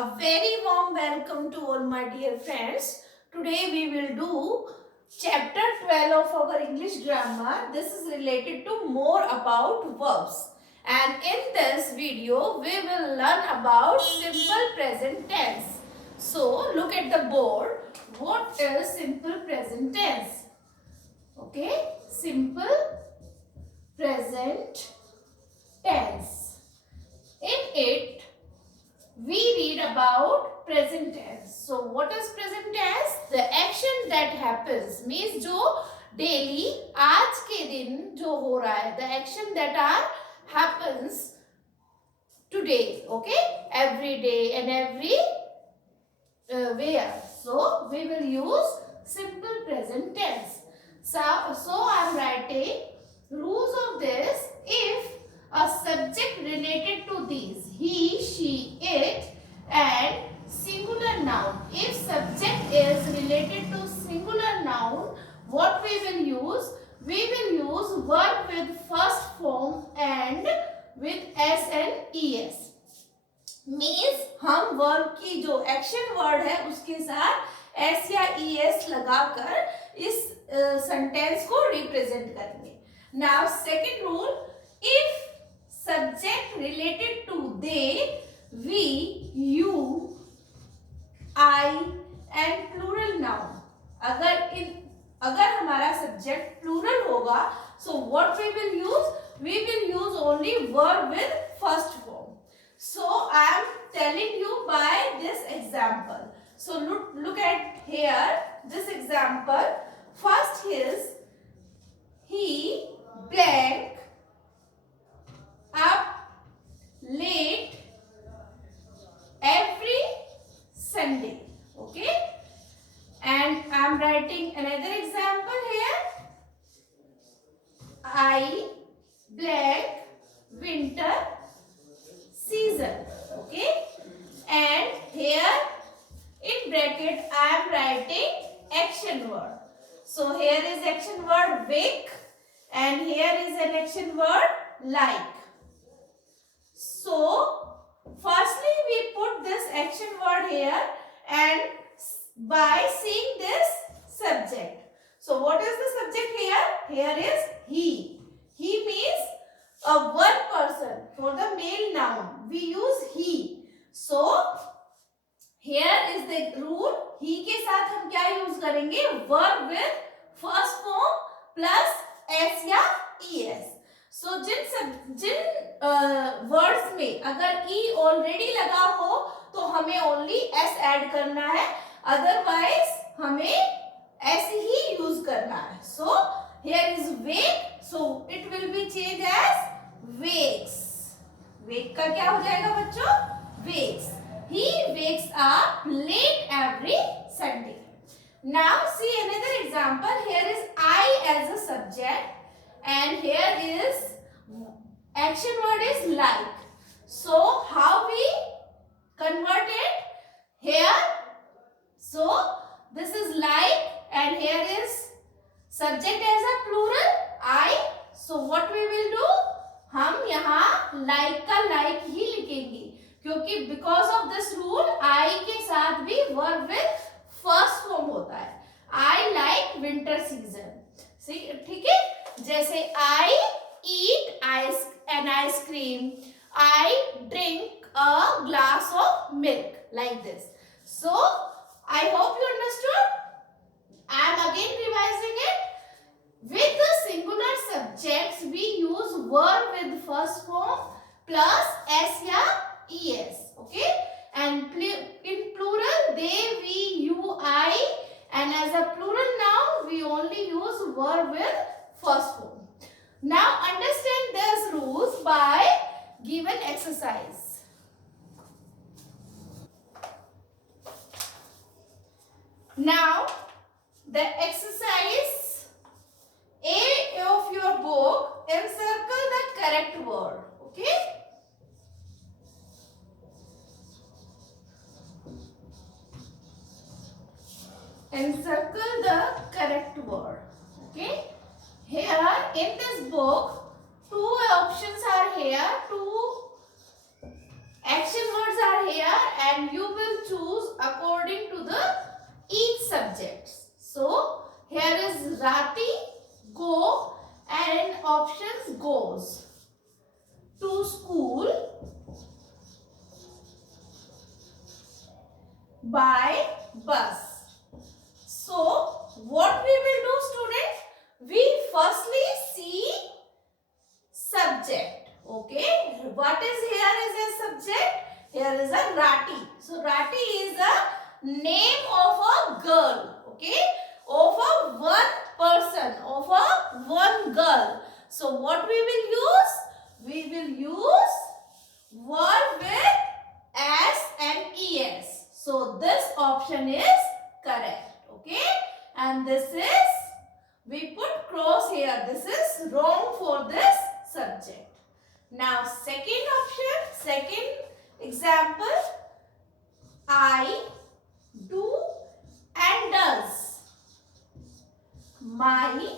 A very warm welcome to all my dear friends. Today we will do chapter 12 of our English grammar. This is related to more about verbs. And in this video we will learn about simple present tense. So look at the board. What is simple present tense? Okay, simple present tense. In it we read about present tense. So what is present tense? The action that happens means जो daily आज के दिन जो हो रहा है, the action that happens today, okay, every day and every where. So we will use simple present tense. So I am writing rules of this. If a subject related to these, he, she, it, and singular noun. If subject is related to singular noun, what we will use? We will use verb with first form and with s and es. Means हम verb की जो action word है उसके साथ S या E S लगाकर इस sentence को रिप्रेजेंट करेंगे. Now second rule, if subject related to they, we, you, I and plural noun. अगर हमारा सब्जेक्ट प्लूरल होगा, so what we will use only verb with first form. So I am telling you by this example. So look at here this example. First is he blank up late every Sunday. Okay, and I am writing another example here. I blank winter season. Okay, and here in bracket I am writing action word. So here is action word wake and here is an action word like. So firstly we put this action word here and by seeing this subject. So what is the subject here? Here is he. He means a one person. For the male noun we use he. So here is the rule. he के साथ हम क्या use करेंगे? verb with first form plus s या es. So जिन words में अगर e already लगा हो तो हमें ओनली s ऐड करना है, अदरवाइज हमें s ही यूज करना है. So here is wake, so it will be changed as wakes. wake का क्या हो जाएगा बच्चों? wakes. He wakes up late every Sunday. Now see another example. Here is I as a subject and here is action word is like. So how we convert it? Here, so this is like and here is subject as a plural I. So what we will do? हम यहाँ like का like ही लिखेंगे क्योंकि because of this rule I के साथ भी verb with first form होता है. I like winter season. ठीक है, जैसे I eat an ice cream, I drink a glass of milk, like this. So I hope you understood. I am again revising it. With the singular subjects we use verb with first form plus s या es. Okay, and in plural they, we, you, I, and as a plural noun we only use verb with first form. Now understand these rules by given exercise. Now the exercise A of your book, encircle the correct word. Okay, encircle the correct word. Okay, here in this book two options are here, two action words are here and you will choose according to the each subject. So here is Rati, go, and options goes to school by bus. So what we will do, students? We firstly see subject. Okay, what is here is a subject? Here is a Rati. So Rati is a name of a girl. Okay, of a one person, of a one girl. So what we will use? We will use verb with s and es. So this option is correct. Okay, and this is, we put cross here. This is wrong for this subject. Now second option, second example, I do and does my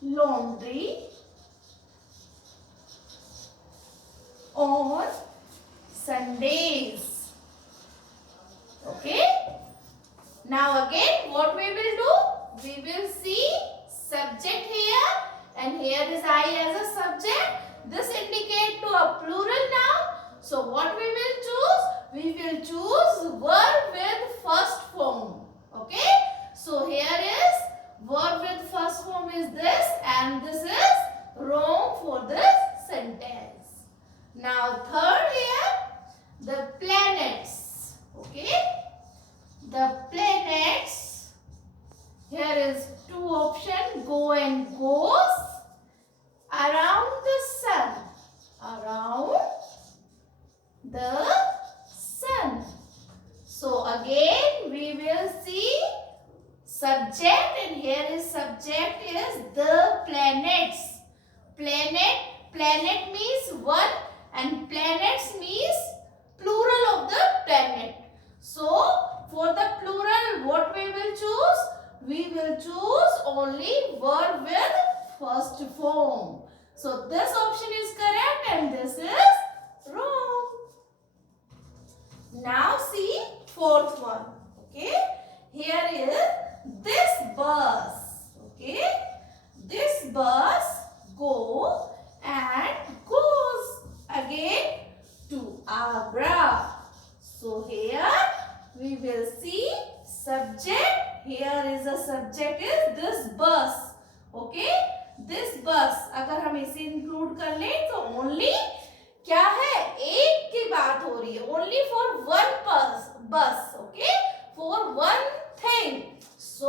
laundry on Sundays. Okay. Now again what we will do? We will see subject here and here is I as a subject. This indicate to a plural noun. So what we will choose? We will choose verb with first form. Okay. So here is verb with first form is this and this is wrong for this sentence. Now third here, the planets. Okay. The planets, here is two options, go and goes, around the sun, around the sun. So again we will see subject and here is subject is the planets. Planet means one and planets means plural of the planet. So for the plural, what we will choose? We will choose only verb with first form. So this option is correct and this is wrong. Now see fourth one. Okay. Here is this bus. Okay. This bus go and goes again to Agra. So here we will see subject. Here is a subject is this bus. Okay, this bus. अगर हम इसे include कर लें तो only क्या है, एक की बात हो रही है. Only for one bus. Okay, for one thing. So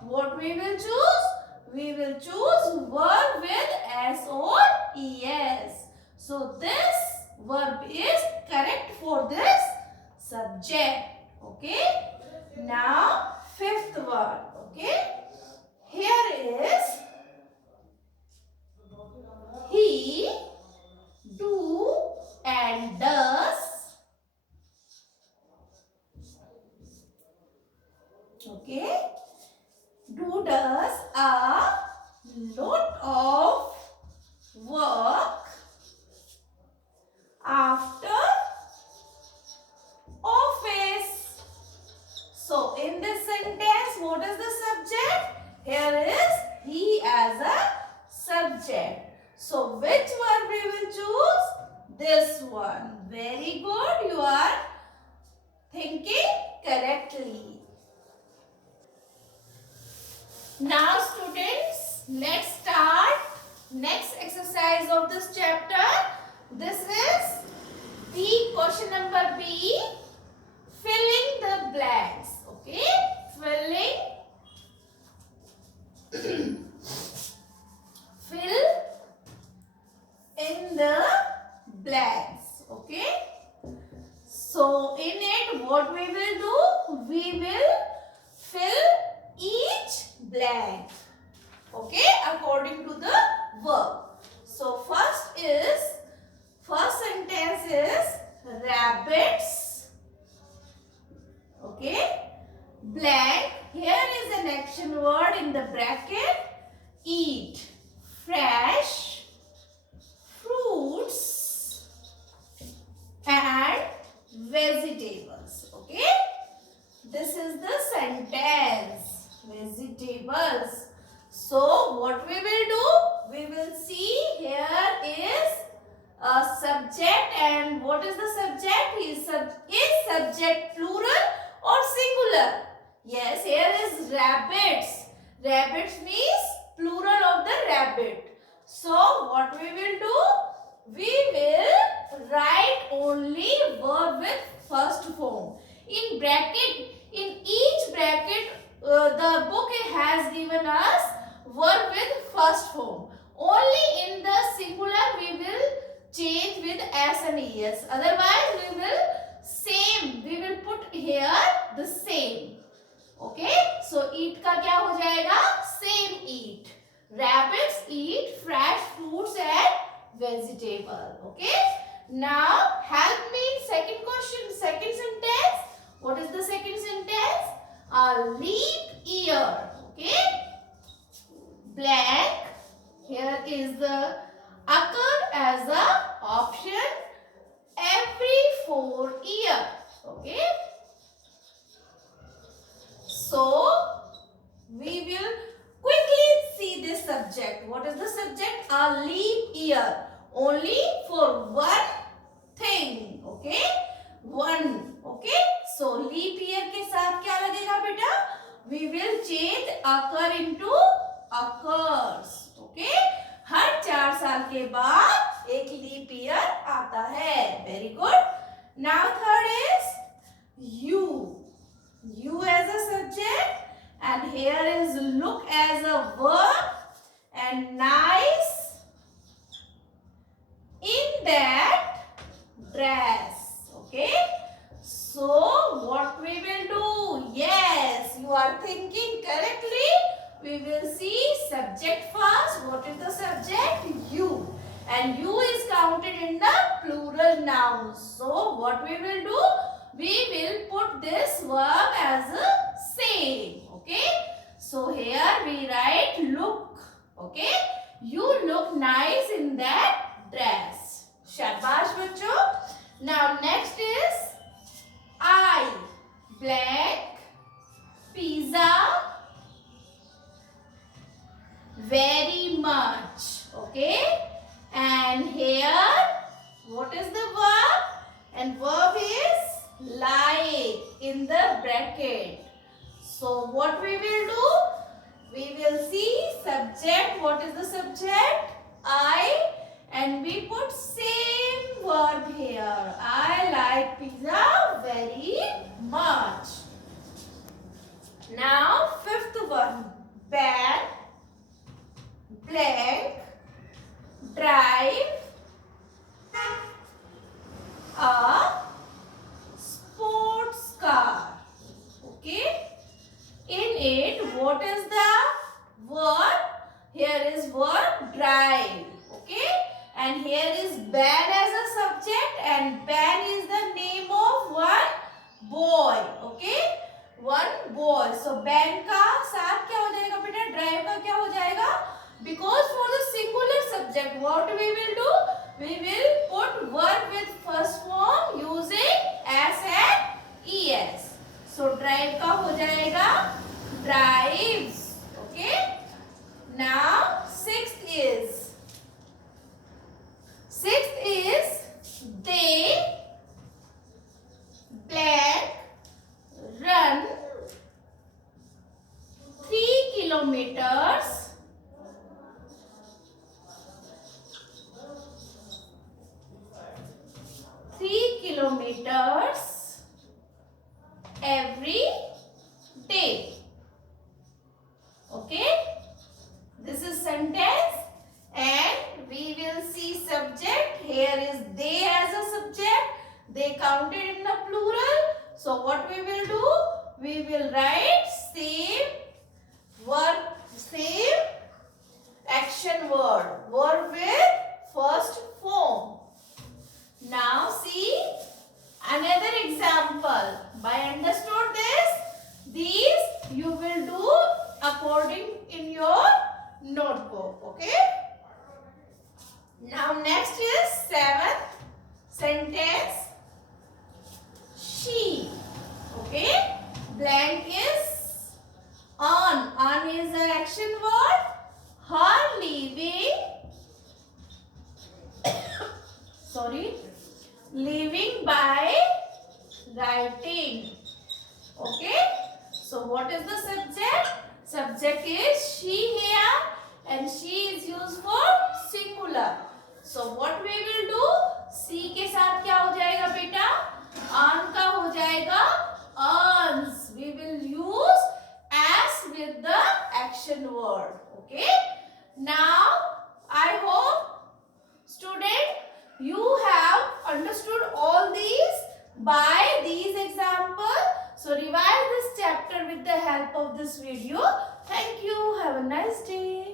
what we will choose? We will choose verb with s or es. So this verb is correct for this subject. Okay. Now fifth one. Okay. Here is he do and does. Okay. Do does a lot of work after office. So in this sentence, what is the subject? Here is he as a subject. So which verb we will choose? This one. Very good. You are thinking correctly. Now students, let's start next exercise of this chapter. This is B, question number B, filling the blanks. Okay, filling, fill in the blanks. Okay, so in it what we will do? We will fill each blank. Okay, according to the verb. So first sentence is rabbits. Okay, blank. Here is an action word in the bracket. Eat fresh fruits vegetables. Okay, this is the sentence, vegetables. So what we will do, we will see here is a subject, and what is the subject? Is subject plural or singular? Yes, here is rabbits. Rabbits means plural of the rabbit. So what we will do? We will write only verb with first form. In bracket, in each bracket, the book has given us verb with first form. Only in the singular we will change with s and es. Otherwise we will same. We will put here the same. Okay, so eat का क्या हो जाएगा? Same eat. Rabbits eat fresh fruits and vegetable. Okay. Now help me in second question, second sentence. What is the second sentence? A leap year. Okay. Blank. Here is the occur as a option every 4 years. Okay. So we will quickly see this subject. What is the subject? A leap year. Only for one thing. Okay. One. Okay. So leap year के साथ क्या लगेगा बेटा? We will change occur into occurs. Okay. हर 4 साल के बाद एक leap year आता है. Very good. Now third is you. You as a subject, and here is look as a verb, and nice in that dress. Okay. So what we will do? Yes, you are thinking correctly. We will see subject first. What is the subject? You. And you is counted in the plural nouns. So what we will do? We will put this verb as a same. Okay. So here we write look. Okay. You look nice in that dress. Shabash bachcho. Now next is I. Black. Pizza. Very much. Okay. And here what is the verb? And verb is like in the bracket. So what we will do? We will see subject. What is the subject? I, and we put same verb here. I like pizza very much. Now fifth one. Ban, blank, drive a sports car. Okay. In it, what is the verb? Here is verb drive. Okay. And here is ban as a subject, and ban is the name of one boy. Okay. One boy. So ban का साथ क्या हो जाएगा बेटा? Drive का क्या हो जाएगा? Because for the singular subject, what we will do? We will put verb with first form using s and es. So drive का हो जाएगा drives. Okay. Now sixth is they blank run 3 kilometers every day. Okay. This is sentence, and we will see subject. Here is they as a subject. They counted in the plural. So what we will do? We will write same verb, same action word. Verb with first form. Now see another example. By understood this, these you will do according in your notebook. Okay. Now next is seventh sentence. living by writing. Okay. So what is the subject? Subject is she here and she is used for singular. So what we will do? C के साथ क्या हो जाएगा बेटा? Earn का हो जाएगा earns. We will use as with the action word. Okay. Now I hope student you have understood all these by these examples. So revise this chapter with the help of this video. Thank you. Have a nice day.